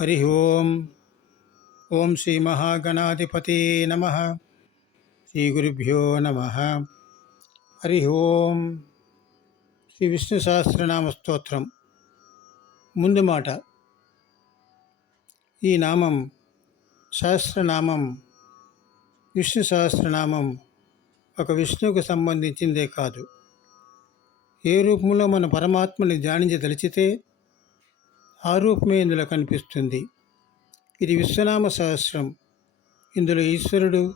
హరి ఓం. ఓం శ్రీ మహాగణాధిపతే నమః. శ్రీ గురుభ్యో నమః. హరి ఓం. శ్రీ విష్ణు సహస్రనామ స్తోత్రం. ముందు మాట. ఈ నామం సహస్రనామం, విష్ణు సహస్రనామం ఒక విష్ణువుకు సంబంధించిందే కాదు. ఏ రూపంలో మన పరమాత్మని ధ్యానించదలిచితే ఆ రూపమే ఇందులో కనిపిస్తుంది. ఇది విశ్వనామ సహస్రం. ఇందులో ఈశ్వరుడు,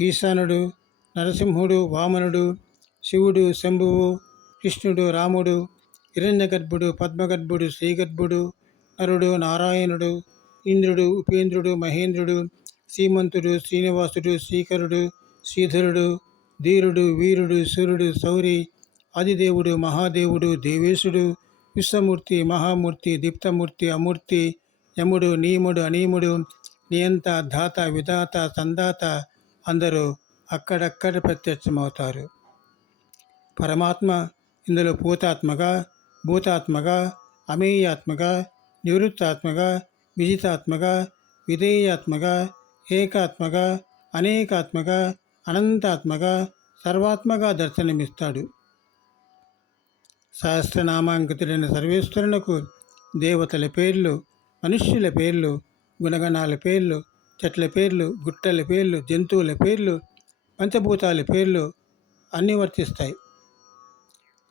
ఈశానుడు, నరసింహుడు, వామనుడు, శివుడు, శంభువు, కృష్ణుడు, రాముడు, హిరణ్యగర్భుడు, పద్మగర్భుడు, శ్రీగర్భుడు, నరుడు, నారాయణుడు, ఇంద్రుడు, ఉపేంద్రుడు, మహేంద్రుడు, శ్రీమంతుడు, శ్రీనివాసుడు, శ్రీకరుడు, శ్రీధరుడు, ధీరుడు, వీరుడు, సూర్యుడు, శౌరి, ఆదిదేవుడు, మహాదేవుడు, దేవేశుడు, విశ్వమూర్తి, మహామూర్తి, దీప్తమూర్తి, అమూర్తి, యముడు, నియముడు, అనీముడు, నియంత, ధాత, విధాత, సందాత అందరూ అక్కడక్కడ ప్రత్యక్షమవుతారు. పరమాత్మ ఇందులో పూతాత్మగా, భూతాత్మగా, అమేయాత్మగా, నివృత్తాత్మగా, విజితాత్మగా, విధేయాత్మగా, ఏకాత్మగా, అనేకాత్మగా, అనంతాత్మగా, సర్వాత్మగా దర్శనమిస్తాడు. సహస్రనామాంకితుడైన సర్వేశ్వరునకు దేవతల పేర్లు, మనుష్యుల పేర్లు, గుణగణాల పేర్లు, చెట్ల పేర్లు, గుట్టల పేర్లు, జంతువుల పేర్లు, పంచభూతాల పేర్లు అన్నీ వర్తిస్తాయి.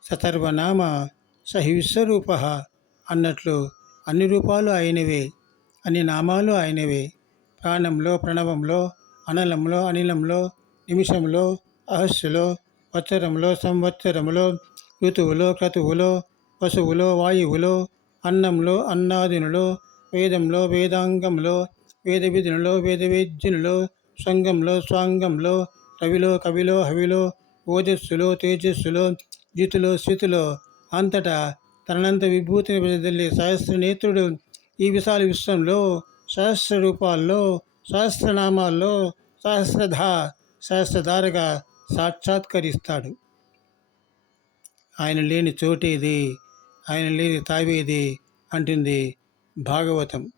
ససర్వనామ సహి విశ్వరూప అన్నట్లు అన్ని రూపాలు ఆయనవే, అన్ని నామాలు ఆయనవే. ప్రాణంలో, ప్రణవంలో, అనలంలో, అనిలంలో, నిమిషంలో, అహస్సులో, వత్సరంలో, సంవత్సరంలో, ఋతువులో, క్రతువులో, వసువులో, వాయువులో, అన్నంలో, అన్నాదినులో, వేదంలో, వేదాంగంలో, వేద విధునిలో, వేదవేద్యునిలో, స్వంగంలో, స్వాంగంలో, రవిలో, కవిలో, హవిలో, ఓజస్సులో, తేజస్సులో, జితులో, స్థితిలో, అంతటా తనంత విభూతిని వెదజల్లే సహస్రనేత్రుడు ఈ విశాల విశ్వంలో సహస్ర రూపాల్లో, సహస్రనామాల్లో సహస్రధారగా సాక్షాత్కరిస్తాడు. ఆయన లేని చోటేది, ఆయన లేని తావేది అంటుంది భాగవతం.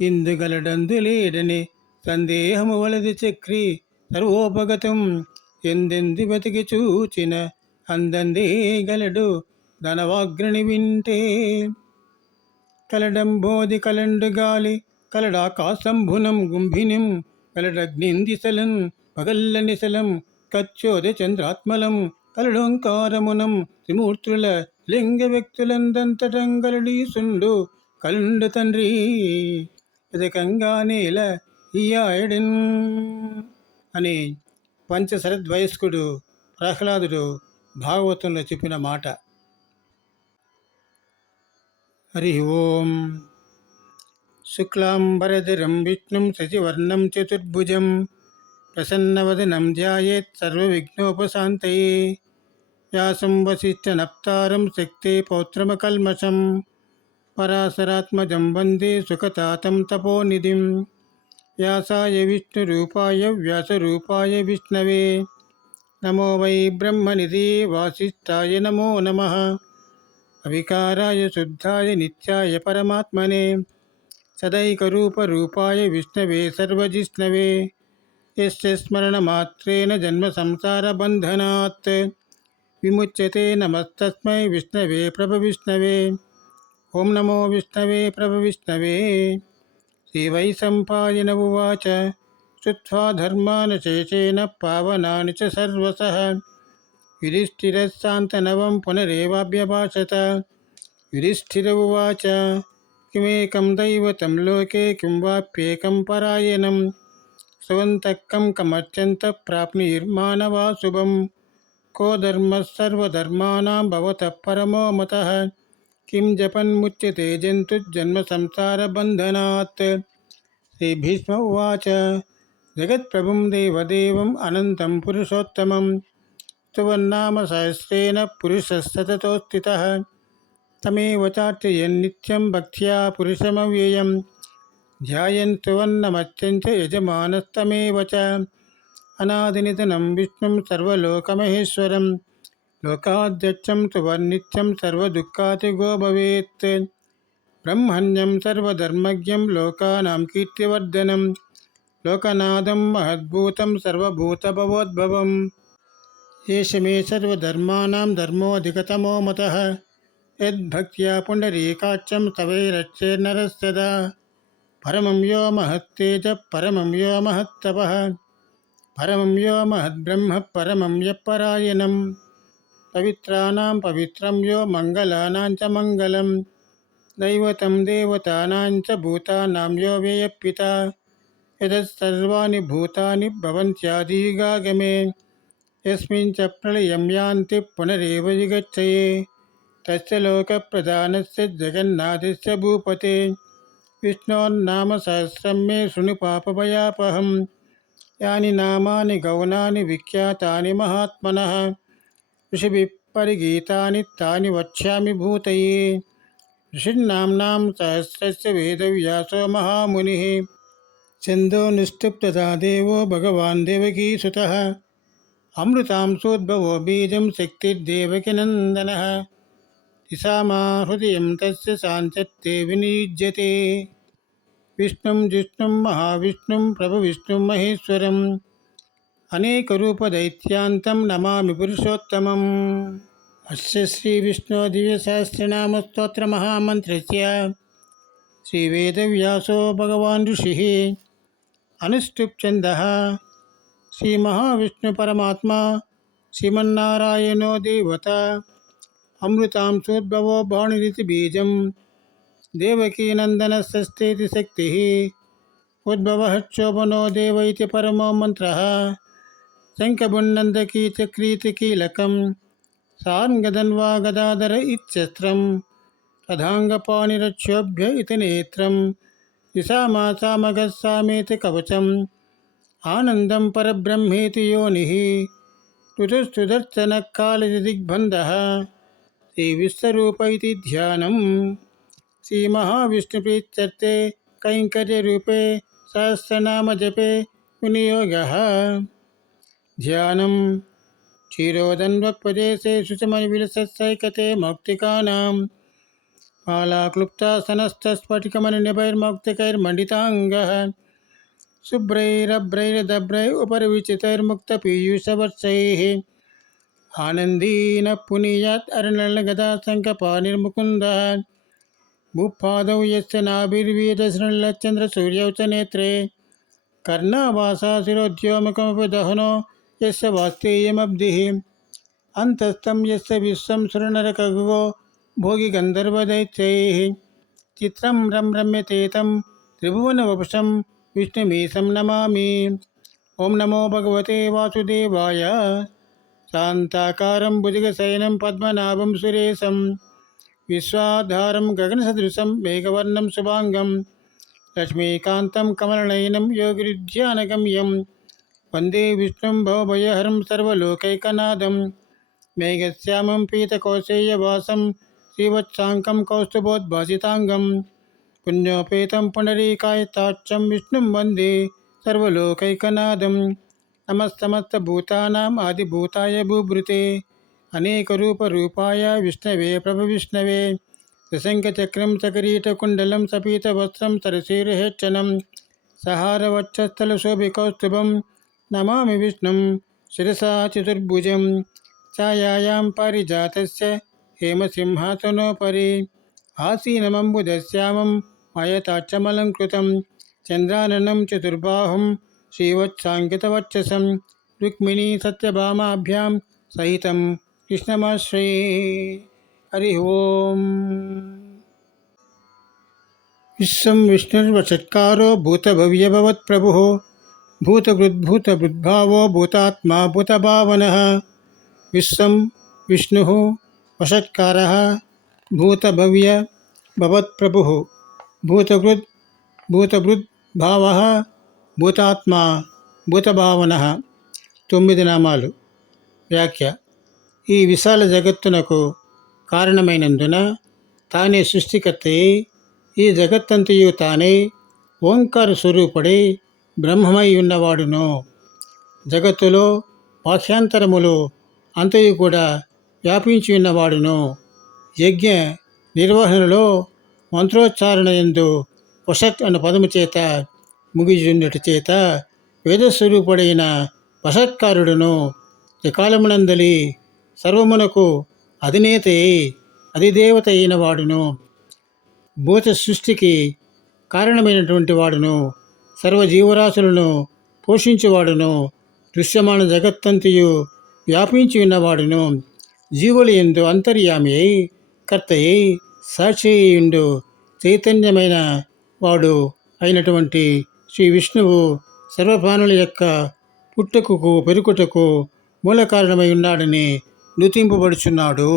ఇందుగలడందు లేడని సందేహము వలది చక్రి సర్వోపగతం ఎందెంది బతికి చూచిన అందందే గలడు ధనవాగ్రని వింటే. కలడంబోది కలండు గాలి కలడాకాశంభునం గుంభినిం కలడగ్నిందిశలం పగల్ల నిశలం కచ్చోద చంద్రాత్మలం కలడోంకారమునం త్రిమూర్తుల లింగ వ్యక్తులందంతటంగలడీసుండు కలుండు తండ్రి ఎదకంగా నేల ఇయాయడన్ అని పంచశరద్వయస్కుడు ప్రహ్లాదుడు భాగవతంలో చెప్పిన మాట. హరి ఓం. శుక్లాంబరధరం విష్ణుం శశివర్ణం చతుర్భుజం ప్రసన్నవదనం ధ్యాయేత్ సర్వవిఘ్నోపశాంతయే. వ్యాసం వసిష్ఠనప్తారం శక్తే పౌత్రమకల్మషం పరాశరాత్మజం వందే సుఖతాతం తపోనిధిం. వ్యాసాయ విష్ణురూపాయ వ్యాసరూపాయ విష్ణవే నమో వై బ్రహ్మనిధే వాసిష్ఠాయ నమో నమః. అవికారాయ శుద్ధాయ నిత్యాయ పరమాత్మనే సదైకరూపరూపాయ విష్ణవే సర్వజిష్ణవే. యస్య స్మరణమాత్రేణ జన్మ సంసారబంధనాత్ విముచ్యతే. నమస్తస్మై విష్ణవే ప్రభవిష్ణవే. ఓం నమో విష్ణవే ప్రభవిష్ణవే. శ్రీవైశంపాయన ఉవాచ శ్రుత్వా ధర్మాన్ శేషేణ పావనాని చ సర్వసః యుధిష్ఠిరస్సాంతనవం పునరేవాభ్యభాషత. యుధిష్ఠిర ఉవాచ కిమేకం దైవతం లోకే కిం వాప్యేకం పరాయణం స్వంతక్కం కమర్చంత ప్రాప్నుర్మానవా శుభం. కో ధర్మః సర్వధర్మాణాం భవతః పరమో మతః కిం జపన్ముచ్యతే జంతుర్జన్మ సంసారబంధనాత్. శ్రీభీష్మ ఉవాచ జగత్ప్రభుం దేవదేవం అనంతం పురుషోత్తమం స్తువన్నామ సహస్రేణ పురుషः సతతో స్థితः. తమేవ చార్చయన్నిత్యం భక్త్యా పురుషమవ్యయం ధ్యాయన్ స్తువన్నమర్చం చ యజమానస్తమేవ చ. అనాదినిధనం విష్ణుం సర్వలోకమహేశ్వరం లోకాధ్యక్షం స్తువన్నిత్యం సర్వదుఃఖాతిగో భవేత్. బ్రహ్మణ్యం సర్వధర్మజ్ఞం లోకానాం కీర్తివర్ధనం లోకనాథం మహద్భూతం సర్వభూతభవోద్భవం ఏష మే సర్వధర్మాణం ధర్మోऽధికతమో మతః యద్భక్త్యా పుండరీకాక్షం స్తవైరచ్చేర్నరస్తదా పరమం యో మహత్తేజ పరమం యో మహత్తపః పరమం యో మహద్బ్రహ్మ పరమం యఃపరాయణం పవిత్రాణాం పవిత్రం యో మంగళానాం చ మంగళం దైవతం దేవతానాం చ భూతానాం యో వ్యయఃపితా యతస్సర్వాణి భూతాని భవంత్యాదియుగాగమే యస్మిన్ చ ప్రళయం యాంతి పునరేవ యుగచ్చయే తస్య లోకప్రధానస్య జగన్నాథస్య భూపతే విష్ణోర్నామ సహస్రం మే శృణు పాపభయాపహం యాని నామాని గౌణాని విఖ్యాతాని మహాత్మనః ఋషిభిః పరిగీతాని తాని వక్ష్యామి భూతయే ఋషిర్నామ్నాం సహస్రస్య వేదవ్యాసో మహామునిః ఛందో నిష్ఠుప్తదా దేవో భగవాన్ దేవకీసుతః అమృతాంశోద్భవో బీజం శక్తిర్దేవకినందనః దిశామా హృదయం తస్య సాంచత్తే వినియుజ్యతే విష్ణుం జిష్ణుం మహావిష్ణుం ప్రభువిష్ణుం మహేశ్వరం అనేకరూపదైత్యాంతం నమామి పురుషోత్తమం అస్య శ్రీవిష్ణో దివ్యసహస్రనామస్తోత్రమహామంత్రస్య శ్రీవేదవ్యాసో భగవాన్ ఋషిः అనుష్ఠుప్ఛందः శ్రీమహావిష్ణుపరమాత్మా శ్రీమన్నారాయణో దేవత అమృతాంశోద్భవో బాణురితి బీజం దేవకీనందనస్యస్తేతి శక్తిः ఉద్భవః శోభనో దేవ ఇతి పరమో మంత్రः శంఖభున్నन्दకీ చక్రీతి కీలకం సార్ంగదన్వా గదాధర ఇత్యస్త్రం తథాంగపాణిరక్షోభ్య ఇతి నేత్రం దిశామా సామగः సామేతి కవచం ఆనందం పరబ్రహ్మేతి యోనిః ఋతుస్తుదర్శనः కాలది దిగ్బంధः శ్రీవిశ్వరూప ఇతి ధ్యానం శ్రీమహావిష్ణుప్రీత్యర్థే కైంకర్యరూపే సహస్రనామజపే వినియోగः ధ్యానం క్షీరోదన్వప్రదేశే శుచమనివిలసైకతే మౌక్తికానాం మాలాక్లుప్తాసనస్థస్ఫటికమణినిభైర్మౌక్తికైర్మండితాంగः శుభ్రైరభ్రైరదభ్రై ఉపరివిచితైర్ముక్తపీయూషవర్షైः ఆనందీన పునీయాత్ అరుణగదా శంఖపాణిర్ముకుందः భూపాదౌ యస్య నాభిర్వీదశృణ్లచంద్రసూర్యౌ చ నేత్రే కర్ణావాసాశిరోద్యోమకమపి దహనో యస్య వాస్తేయమబ్ధిः అంతస్థం యస్య విశ్వం సురనరకగుగో భోగి గంధర్వదైత్యైः చిత్రం రమ్యతేతం త్రిభువనవపుషం విష్ణుమీశం నమామి ఓం నమో భగవతే వాసుదేవాయ శాంతాకారం భుజగశయనం పద్మనాభం సురేశం విశ్వాధారం గగనసదృశం మేఘవర్ణం శుభాంగం లక్ష్మీకాంతం కమలనయనం యోగిరుధ్యానగమ్యం వందే విష్ణుం భవభయహరం సర్వలోకైకనాథం మేఘశ్యామం పీతకౌశేయవాసం శ్రీవత్సాంకం కౌస్తుభోద్భాసితాంగం పుణ్యోపేతం పుండరీకాయతాక్షం విష్ణుం వందే సర్వలోకైకనాథం నమస్తమస్తభూతానాం ఆదిభూతాయ భూభృతే అనేకరూపరూపాయ విష్ణవే ప్రభవిష్ణవే త్రిశంఖచక్రం చకరీటకుండలం సపీతవస్త్రం సరసీరుహేక్షణం సహారవక్షస్థలశోభికౌస్తుభం నమామి విష్ణుం శిరసా చతుర్భుజం ఛాయాయాం పారిజాతస్య హేమసింహాసనోపరి ఆసీనమంబుధశ్యామం ఆయతాక్షమలంకృతం చంద్రాననం చతుర్బాహుం శ్రీవత్సాంకితవక్షసం రుక్మిణీ సత్యభామాభ్యాం సహితం కృష్ణమాశ్రయే హరి ఓం విశ్వం విష్ణుర్వషట్కారో భూతభవ్యభవత్ప్రభుః భూతభృద్భూతభృద్భావో భూతాత్మా భూతభావనః విశ్వం విష్ణుః వషట్కారः భూతభవ్య భవత్ప్రభుః భూతభృద్ భూతభృద్భావः భూతాత్మా భూతభావనః 9 నామాలు. వ్యాఖ్య. ఈ విశాల జగత్తునకు కారణమైనందున తానే సృష్టికర్తయే ఈ జగత్తంతయు తానే ఓంకార స్వరూపుడై బ్రహ్మమై ఉన్నవాడును. జగత్తులో బాహ్యాంతరములు అంతయు కూడా వ్యాపించి ఉన్నవాడును. యజ్ఞ నిర్వహణలో మంత్రోచ్చారణ యందు వషత్ అన్న పదము చేత ముగిజున్నటి చేత వేదస్వరూపుడైన వషత్కారుడును త్రికాలమునందలి సర్వమునకు అధినేత అధిదేవత అయిన వాడును భూత సృష్టికి కారణమైనటువంటి వాడును సర్వజీవరాశులను పోషించువాడును దృశ్యమాన జగత్తంతియు వ్యాపించి ఉన్నవాడును జీవుల యందు అంతర్యామి అయి కర్త అయి సాక్షి అయ్యుండు చైతన్యమైన వాడు అయినటువంటి శ్రీ విష్ణువు సర్వప్రాణుల యొక్క పుట్టుకకు పెరుగుటకు మూల కారణమై ఉన్నాడని నుతింపబడుచున్నాడు.